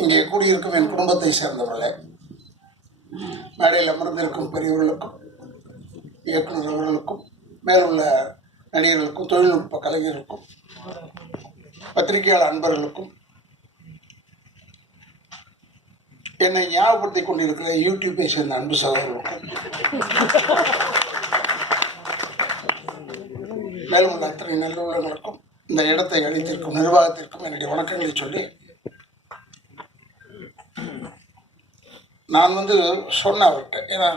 இங்கே கூடியிருக்கும் என் குடும்பத்தை சேர்ந்தவர்களே, மேடையில் அமர்ந்திருக்கும் பெரியவர்களுக்கும் இயக்குநர் அவர்களுக்கும் மேலுள்ள நடிகர்களுக்கும் தொழில்நுட்ப கலைஞர்களுக்கும் பத்திரிகையாளர் அன்பர்களுக்கும் என்னை ஞாபகப்படுத்திக் கொண்டிருக்கிற யூடியூப்பை சேர்ந்த அன்பு சகோதரர்களுக்கும் மேலும் உள்ள அத்தனை நல்லுள்ளங்களுக்கும் இந்த இடத்தை அளித்திருக்கும் நிர்வாகத்திற்கும் என்னுடைய வணக்கங்களை சொல்லி, நான் சொன்னேன் அவர்கிட்ட, ஏன்னா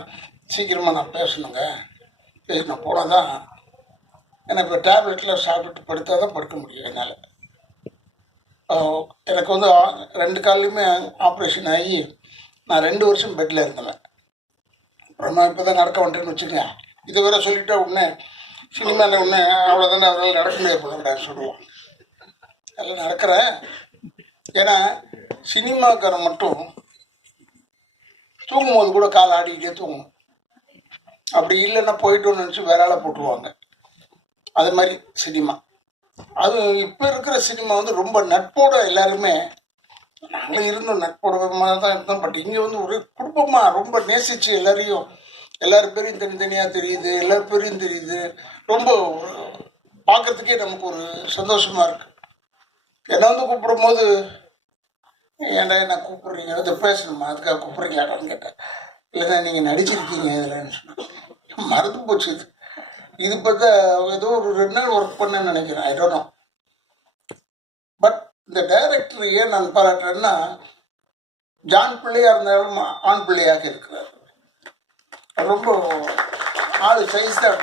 சீக்கிரமாக நான் பேசணுங்க, நான் போனால் தான் எனக்கு டேப்லெட்டில் சாப்பிட்டுட்டு படுத்தால் தான் படுக்க முடியும் என்னால். எனக்கு 2 கால்லையுமே ஆப்ரேஷன் ஆகி நான் 2 வருஷம் பெட்டில் இருந்தேன். அப்புறமா இப்போ தான் நடக்க வந்துட்டேன்னு வச்சுங்க. இது வேற சொல்லிட்டா உடனே சினிமாவில் ஒன்று அவ்வளோதானே அவரால் நடக்க முடியாது போலன்னு சொல்லுவோம். எல்லாம் நடக்கிறேன். ஏன்னா சினிமாக்காரன் மட்டும் தூங்கும்போது கூட கால் ஆடிக்கிட்டே தூங்கணும். அப்படி இல்லைன்னா போயிட்டோன்னு நினச்சி வேற ஆளை போட்டுருவாங்க. அது மாதிரி சினிமா. அது இப்போ இருக்கிற சினிமா ரொம்ப நட்போட எல்லாருமே, நாங்களும் இருந்தோம் நட்போட தான் இருந்தோம். பட் இங்கே ஒரு குடும்பமாக ரொம்ப நேசிச்சு எல்லாரும் பேரையும் தனித்தனியாக தெரியுது, எல்லார் பேரையும் தெரியுது. ரொம்ப பார்க்கறதுக்கே நமக்கு ஒரு சந்தோஷமா இருக்கு. என்ன கூப்பிடும் போது, ஏன்டா என்ன கூப்பிடுறீங்க, அதை பேசணுமா, அதுக்காக கூப்பிடுறீங்களாடான்னு கேட்டேன். இல்லைன்னா நீங்கள் நடிச்சிருக்கீங்க இதில்ன்னு சொன்னேன். மறந்து போச்சு. இது பார்த்தா ஏதோ ஒரு 2 நாள் ஒர்க் பண்ணேன்னு நினைக்கிறேன், ஐ டோன்ட் நோ. பட் இந்த டைரக்டர் ஏன் நான் பாராட்டுறேன்னா, ஜான் பிள்ளையாக இருந்தாலும் ஆண் பிள்ளையாக இருக்கிறார். ரொம்ப ஆள் சைஸ் தான்.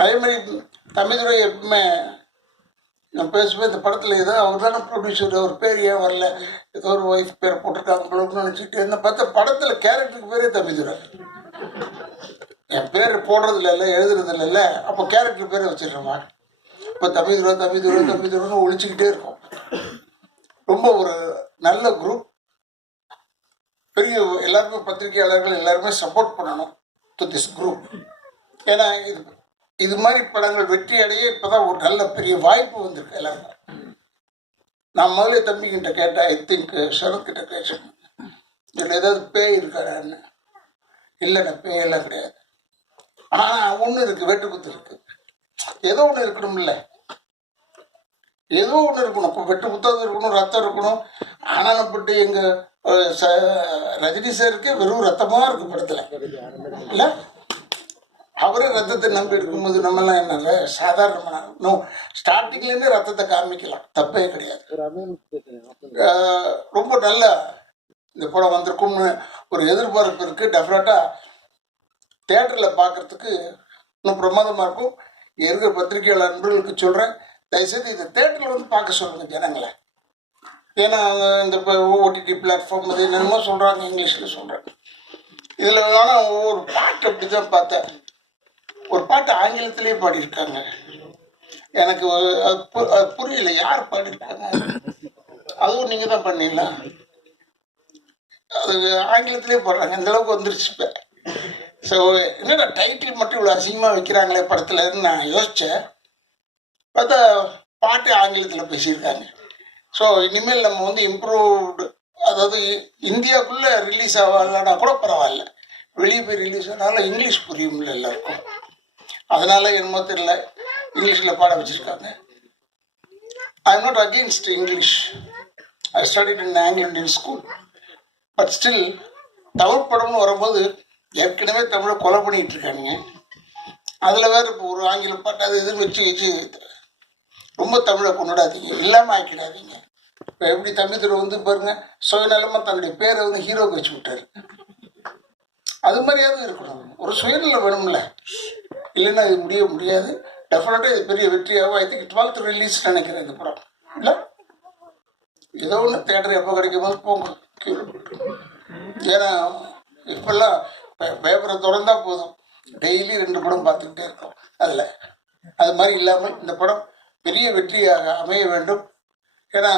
அதே மாதிரி தமிழ்துறை எப்பவுமே நான் பேசுவேன், இந்த படத்தில் ஏதோ அவர் தானே ப்ரொடியூசர், அவர் பேர் ஏன் வரல, ஏதோ ஒரு ஒய்ஃப் பேரை போட்டிருக்காங்க போலன்னு நினச்சிக்கிட்டு என்ன பார்த்தா படத்தில் கேரக்டருக்கு பேரே தமிழ்துறை. என் பேர் போடுறதுல இல்லை, எழுதுறதுல இல்லை, அப்போ கேரக்டர் பேரை வச்சிடுறோமா. இப்போ தமிழ்துறைன்னு ஒழிச்சுக்கிட்டே இருக்கும். ரொம்ப ஒரு நல்ல குரூப். பெரிய எல்லாருமே பத்திரிகையாளர்கள் எல்லாருமே சப்போர்ட் பண்ணணும் டு திஸ் குரூப். ஏன்னா இது மாதிரி படங்கள் வெற்றி அடைய இப்போதான் ஒரு நல்ல பெரிய வாய்ப்பு வந்திருக்கு எல்லாருக்கும். நான் முதல்ல தம்பிக்கிட்ட கேட்டேன், ஐ திங்க் சரத்கிட்ட கேட்டேன், இதில் ஏதாவது பேய் இருக்காடான்னு. இல்லைண்ணா பேயெல்லாம் கிடையாது. ஆனால் ஒன்று இருக்குது, வெட்டுக்குத்து இருக்குது. ஏதோ ஒன்று இருக்கணும்ல, ஏதோ ஒன்று இருக்கணும். இப்போ வெட்டு புத்தகம் இருக்கணும், ரத்தம் இருக்கணும். ஆனானப்பட்டு எங்கள் ரஜினி சாருக்கு வெறும் ரத்தமாக இருக்கு படத்தில் இல்லை. அவரே ரத்தத்தை நம்பி எடுக்கும்போது நம்மலாம் என்னால சாதாரணமான ஸ்டார்டிங்லேருந்தே ரத்தத்தை காமிக்கலாம், தப்பே கிடையாது. ரொம்ப நல்ல இந்த படம் வந்திருக்கும்னு ஒரு எதிர்பார்ப்பு இருக்குது. டெஃபினட்டாக தேட்டரில் பார்க்குறதுக்கு இன்னும் பிரமாதமாக இருக்கும். இருக்கிற பத்திரிகையாளர் நண்பர்களுக்கு சொல்கிறேன், தயவுசெய்து இந்த தேட்டரில் பார்க்க சொல்லுங்கள் ஜனங்களை. ஏன்னா இந்த ஓடிடி பிளாட்ஃபார்ம் அது என்னென்னமோ சொல்கிறாங்க, இங்கிலீஷில் சொல்கிறாங்க. இதில் ஆனால் ஒவ்வொரு பாட்டு அப்படி தான் பார்த்தேன். ஒரு பாட்டு ஆங்கிலத்திலேயே பாடியிருக்காங்க. எனக்கு புரியல யார் பாடியிருக்காங்க. அதுவும் நீங்கள் தான் பண்ணீங்களா? அது ஆங்கிலத்திலே பாடுறாங்க. இந்த அளவுக்கு வந்துருச்சு இப்போ. ஸோ என்னடா டைட்டில் மட்டும் இவ்வளோ அசிங்கமாக வைக்கிறாங்களே படத்துலன்னு நான் யோசித்தேன். பார்த்தா பாட்டு ஆங்கிலத்தில் பேசியிருக்காங்க. ஸோ இனிமேல் நம்ம இம்ப்ரூவ்டு, அதாவது இந்தியாவுக்குள்ளே ரிலீஸ் ஆகலன்னா கூட பரவாயில்ல, வெளியே போய் ரிலீஸ் ஆனாலும் இங்கிலீஷ் புரியும்ல எல்லாருக்கும். அதனால என்னமோ தெரியல இங்கிலீஷில் பாட வச்சுருக்காங்க. I am not against English. I studied in Anglo Indian school. But still Tamil படம்னு வரும்போது ஏற்கனவே தமிழை கொலை பண்ணிகிட்டு இருக்காங்க. அதில் வேறு இப்போ ஒரு ஆங்கில பாட்டு அது இதுன்னு வச்சு ரொம்ப தமிழை கொண்டாடாதீங்க, இல்லாமல் ஆக்கிடாதீங்க. இப்போ எப்படி தமிழ்துறை பாருங்கள், சுயநலமாக தன்னுடைய பேரை ஹீரோக்கு வச்சு விட்டார். அது மாதிரியாவது இருக்கணும், ஒரு சுயநலம் வேணும்ல, இல்லைன்னா இது முடியாது. டெஃபினட்டாக இது பெரிய வெற்றியாகும். ஐ திங்க் 12th ரிலீஸ் நினைக்கிறேன் இந்த படம். இல்லை ஏதோ ஒன்று தேட்டர் எப்போ கிடைக்கும் போது போங்க. ஏன்னா இப்போல்லாம் பேப்பரை திறந்தா போதும், டெய்லி 2 படம் பார்த்துக்கிட்டே இருக்கோம். அதில் அது மாதிரி இல்லாமல் இந்த படம் பெரிய வெற்றியாக அமைய வேண்டும். ஏன்னா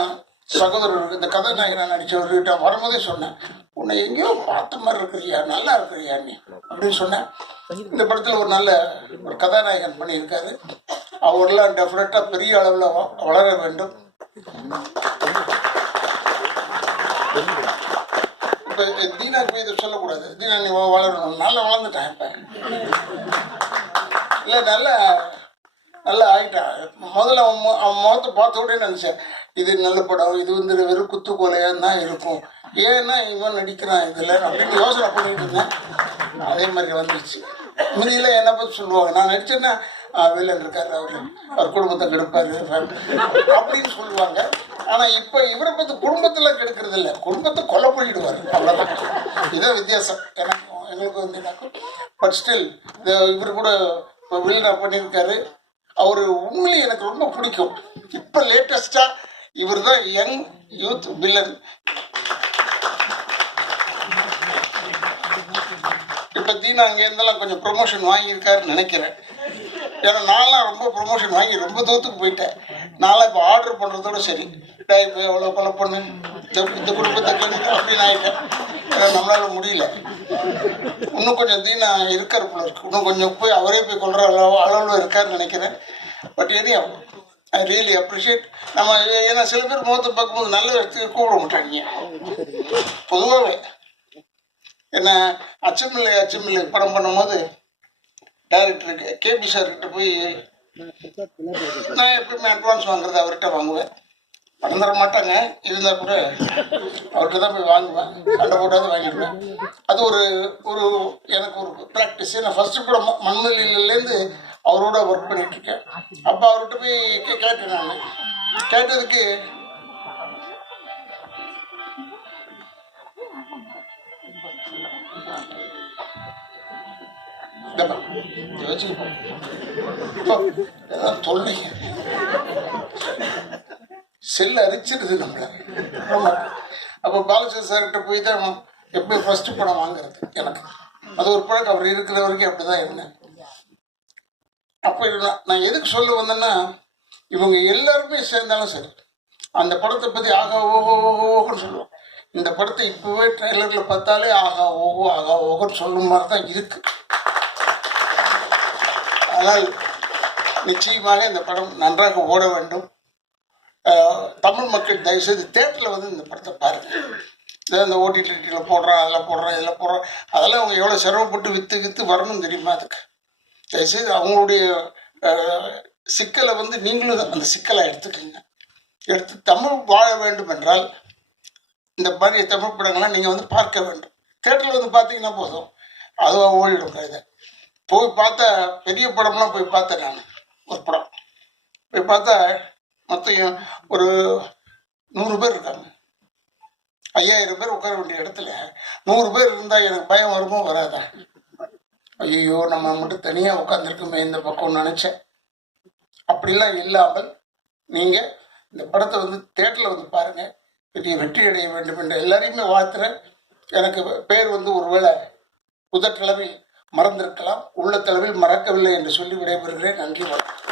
சகோதரருக்கு இந்த கதாநாயகனாக நடித்தவர்கிட்ட வரும்போதே சொன்னேன், உன்னை எங்கேயோ பார்த்த மாதிரி இருக்கிறியா, நல்லா இருக்கிறியா நீ அப்படின்னு சொன்னேன். இந்த படத்தில் ஒரு நல்ல ஒரு கதாநாயகன் பண்ணியிருக்காரு. அவரெல்லாம் டெஃபினட்டாக பெரிய அளவில் வளர வேண்டும். இப்ப தீனாக்கு போய் இதை சொல்லக்கூடாது. தீனா நீ வளரணும், நல்லா வளர்ந்துட்டான் இப்ப, இல்லை நல்லா நல்லா ஆகிட்டான். முதல்ல அவன் முகத்தை பார்த்த உடனே நினச்சேன் இது நல்ல படம், இது வந்து வெறும் குத்துக்கோலையாக தான் இருக்கும், ஏன்னா இவன் நடிக்கிறான் இதில் அப்படின்னு யோசனை பண்ணிட்டு இருந்தேன். அதே மாதிரி வந்துடுச்சு. முந்தியில் என்னை பற்றி சொல்லுவாங்க, நான் நடிச்சேன்னா வில்லன் இருக்காரு, அவர் குடும்பத்தை கெடுப்பார் அப்படின்னு சொல்லுவாங்க. ஆனால் இப்போ இவரை பற்றி குடும்பத்தில் கெடுக்கிறது இல்லை, குடும்பத்தை கொலை பண்ணிடுவார், அவ்வளோதான். இதான் வித்தியாசம் எங்களுக்கு வந்து. பட் ஸ்டில் இவர் கூட இப்போ வில்லனாக பண்ணியிருக்காரு. அவர் உண்மையிலே எனக்கு ரொம்ப பிடிக்கும். இப்போ லேட்டஸ்டாக இவர் தான் யங் யூத் வில்லன். இப்போ தீனா அங்கேருந்தெல்லாம் கொஞ்சம் ப்ரொமோஷன் வாங்கியிருக்காருன்னு நினைக்கிறேன். ஏன்னா நான்லாம் ரொம்ப ப்ரொமோஷன் வாங்கி ரொம்ப தூரத்துக்கு போயிட்டேன். நான்லாம் இப்போ ஆர்டர் பண்ணுறதோட சரி, இப்போ எவ்வளோ கொலை பண்ணு, இந்த குடும்பத்தை அப்படின்னு ஆகிட்டேன். ஏன்னா நம்மளால முடியல. இன்னும் கொஞ்சம் தீனா இருக்கார் போல இருக்கு, இன்னும் கொஞ்சம் போய் அவரே போய் கொள்கிற அளவில் இருக்காருன்னு நினைக்கிறேன். But anyway I really appreciate. நம்ம ஏன்னா சில பேர் முகத்தை பார்க்கும்போது நல்ல இடத்துக்கு கூப்பிட மாட்டாங்க பொதுவாகவே. என்ன அச்சமில்லை படம் பண்ணும்போது டைரக்டருக்கு கேபி சார்கிட்ட போய் நான் எப்பவுமே அட்வான்ஸ் வாங்குறது அவர்கிட்ட வாங்குவேன். படம் தர மாட்டாங்க, இருந்தால் கூட அவர்கிட்ட தான் போய் வாங்குவேன், சண்டை போட்டாவது வாங்கிடுவேன். அது ஒரு ஒரு எனக்கு ஒரு ப்ராக்டிஸ். நான் ஃபர்ஸ்ட் படம் மண்மொழியிலேருந்து அவரோட ஒர்க் பண்ணிட்டு இருக்கேன். அப்போ அவர்கிட்ட போய் கேட்டேன். நான் கேட்டதுக்கு தொல்லை செல்ல அரிச்சிருது நம்மள. அப்போ பாலச்சந்திர சார்கிட்ட போய் தான் எப்பயும் ஃபர்ஸ்ட் படம் வாங்குறது எனக்கு. அது ஒரு பழக்கம், அவர் இருக்கிற வரைக்கும் அப்படிதான் இருந்தேன். அப்போ நான் எதுக்கு சொல்ல வந்தேன்னா, இவங்க எல்லாருமே சேர்ந்தாலும் சரி அந்த படத்தை பற்றி ஆகா ஓஹோன்னு சொல்லுவோம். இந்த படத்தை இப்போவே ட்ரெய்லரில் பார்த்தாலே ஆகா ஓஹோன்னு சொல்லும் மாதிரி தான் இருக்கு. ஆனால் நிச்சயமாக இந்த படம் நன்றாக ஓட வேண்டும். தமிழ் மக்கள் தயவுசெய்து தேட்டரில் வந்து இந்த படத்தை பாருங்கள். இந்த ஓடிடியில் போடுறான், அதில் போடுறான், இதில் போடுறான், அதெல்லாம் அவங்க எவ்வளோ சிரமப்பட்டு விற்று வரணும் தெரியுமா? அதுக்கு தயவுசெய்து அவங்களுடைய சிக்கலை வந்து நீங்களும் அந்த சிக்கலை எடுத்துக்கோங்க. எடுத்து தமிழ் வாழ வேண்டும் என்றால் இந்த மாதிரி தமிழ் படங்கள்லாம் நீங்கள் வந்து பார்க்க வேண்டும். தேட்டரில் வந்து பார்த்தீங்கன்னா போதும், அதுவாக ஓடிடும் கதை. போய் பார்த்தா பெரிய படம்லாம் போய் பார்த்தேன் நான். ஒரு படம் போய் பார்த்தா மொத்தம் ஒரு 100 பேர் இருக்காங்க. 5000 பேர் உட்கார வேண்டிய இடத்துல 100 பேர் இருந்தால் எனக்கு பயம் வருமோ வராதா? ஐயோ நம்ம மட்டும் தனியாக உட்காந்துருக்குமே இந்த பக்கம்னு நினச்சேன். அப்படிலாம் இல்லாமல் நீங்கள் இந்த படத்தை வந்து தேட்டரில் வந்து பாருங்கள். பெரிய வெற்றி அடைய வேண்டும் என்று எல்லாரையுமே வாழ்த்துறேன். எனக்கு பேர் வந்து ஒருவேளை உதட்டளவில் மறந்திருக்கலாம், உள்ளத்தளவில் மறக்கவில்லை என்று சொல்லி விடைபெறுகிறேன். நன்றி, வணக்கம்.